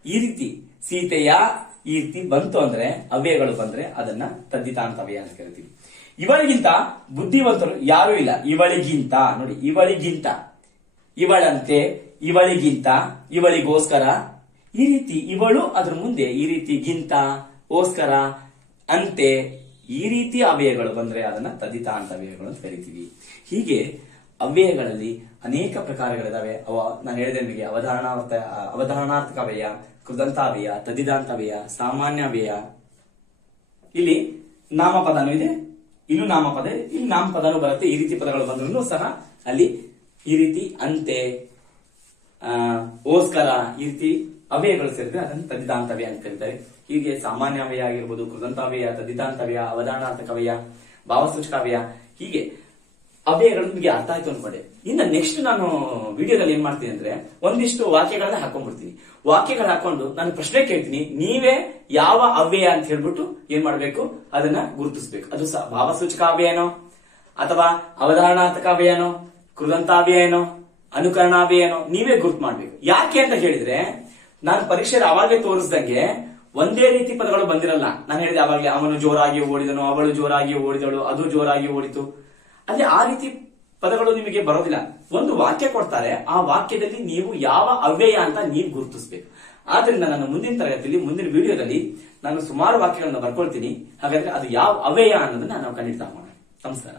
ಈ ರೀತಿ ಸೀತೆಯ, ಈ ರೀತಿ ಬಂತು ಅಂದ್ರೆ ಅವ್ಯಯಗಳು ಬಂದ್ರೆ ಅದನ್ನ ತದ್ದಿತಾಂತಾವ್ಯಯ ಅಂತ ಕರಿತೀವಿ. ಇವಳಿಗಿಂತ ಬುದ್ಧಿವಂತರು ಯಾರೂ ಇಲ್ಲ. ಇವಳಿಗಿಂತ ನೋಡಿ, ಇವಳಿಗಿಂತ, ಇವಳಂತೆ, ಇವಳಿಗಿಂತ, ಇವಳಿಗೋಸ್ಕರ, ಈ ರೀತಿ ಇವಳು ಅದ್ರ ಮುಂದೆ ಈ ರೀತಿ ಗಿಂತ, ಓಸ್ಕರ, ಅಂತೆ, ಈ ರೀತಿ ಅವ್ಯಯಗಳು ಬಂದ್ರೆ ಅದನ್ನ ತದ್ದಿತಾಂತಾವ್ಯಯಗಳು ಅಂತ ಕರಿತೀವಿ. ಹೀಗೆ ಅವ್ಯಯಗಳಲ್ಲಿ ಅನೇಕ ಪ್ರಕಾರಗಳಿದಾವೆ. ನಾನು ಹೇಳಿದೆ ನಿಮಗೆ ಅವಧಾರಣಾರ್ಥಕ ಅವ್ಯಯ, ಕೃದಂತಾವ್ಯಯ, ತದ್ದಿತಾಂತಾವ್ಯಯ, ಸಾಮಾನ್ಯಾವ್ಯಯ. ಇಲ್ಲಿ ನಾಮಪದನೂ ಇದೆ, ಇಲ್ಲೂ ನಾಮಪದ, ಇಲ್ಲಿ ನಾಮಪದನೂ ಬರುತ್ತೆ. ಈ ರೀತಿ ಪದಗಳು ಬಂದ್ರೂ ಸಹ ಅಲ್ಲಿ ಈ ರೀತಿ ಅಂತೆ, ಓಸ್ಕರ, ಈ ರೀತಿ ಅವ್ಯಯಗಳು ಸೇರಿದ್ರೆ ಅದನ್ನು ತದ್ದಿತಾಂತಾವ್ಯಯ ಅಂತ ಕರೀತಾರೆ. ಹೀಗೆ ಸಾಮಾನ್ಯಾವ್ಯಯ ಆಗಿರ್ಬೋದು, ಕೃದಂತಾವ್ಯಯ, ತದ್ದಿತಾಂತಾವ್ಯಯ, ಅವಧಾರಣಾರ್ಥಕವ್ಯಯ, ಭಾವಸೂಚಕಾವ್ಯಯ, ಹೀಗೆ ಅವ್ಯಯಗಳು ನಿಮಗೆ ಅರ್ಥ ಆಯ್ತು ಅನ್ಕೊಂಡೆ. ಇನ್ನು ನೆಕ್ಸ್ಟ್ ನಾನು ವಿಡಿಯೋದಲ್ಲಿ ಏನ್ ಮಾಡ್ತೀನಿ ಅಂದ್ರೆ ಒಂದಿಷ್ಟು ವಾಕ್ಯಗಳನ್ನ ಹಾಕೊಂಡ್ಬಿಡ್ತೀನಿ. ವಾಕ್ಯಗಳು ಹಾಕೊಂಡು ನಾನು ಪ್ರಶ್ನೆ ಕೇಳ್ತೀನಿ, ನೀವೇ ಯಾವ ಅವ್ಯಯ ಅಂತ ಹೇಳ್ಬಿಟ್ಟು ಏನ್ ಮಾಡ್ಬೇಕು? ಅದನ್ನ ಗುರುತಿಸ್ಬೇಕು. ಅದು ಭಾವಸೂಚಕಾವ್ಯಯನೋ ಅಥವಾ ಅವಧಾರಣಾರ್ಥಕಾವ್ಯಯನೋ, ಕೃದಂತಾವ್ಯಯನೋ, ಅನುಕರಣಾವ್ಯಯನೋ, ನೀವೇ ಗುರುತು ಮಾಡ್ಬೇಕು. ಯಾಕೆ ಅಂತ ಹೇಳಿದ್ರೆ, ನಾನು ಪರೀಕ್ಷೆಯಲ್ಲಿ ಅವಾಗಲೇ ತೋರಿಸ್ದಂಗೆ ಒಂದೇ ರೀತಿ ಪದಗಳು ಬಂದಿರಲ್ಲ. ನಾನು ಹೇಳಿದೆ ಅವಾಗಲೇ, ಅವನು ಜೋರಾಗಿ ಓಡಿದನು, ಅವಳು ಜೋರಾಗಿ ಓಡಿದಳು, ಅದು ಜೋರಾಗಿ ಓಡಿತು. ಅದೇ ಆ ರೀತಿ ಪದಗಳು ನಿಮಗೆ ಬರೋದಿಲ್ಲ. ಒಂದು ವಾಕ್ಯ ಕೊಡ್ತಾರೆ, ಆ ವಾಕ್ಯದಲ್ಲಿ ನೀವು ಯಾವ ಅವ್ಯಯ ಅಂತ ನೀವು ಗುರುತಿಸಬೇಕು. ಆದ್ರಿಂದ ನಾನು ಮುಂದಿನ ತರಗತಿಯಲ್ಲಿ, ಮುಂದಿನ ವಿಡಿಯೋದಲ್ಲಿ ನಾನು ಸುಮಾರು ವಾಕ್ಯಗಳನ್ನ ಬರ್ಕೊಳ್ತೀನಿ. ಹಾಗಾದ್ರೆ ಅದು ಯಾವ ಅವ್ಯಯ ಅನ್ನೋದನ್ನ ನಾವು ಕಂಡಿಡ್ತಾ ಹೋಗೋಣ. ನಮಸ್ಕಾರ.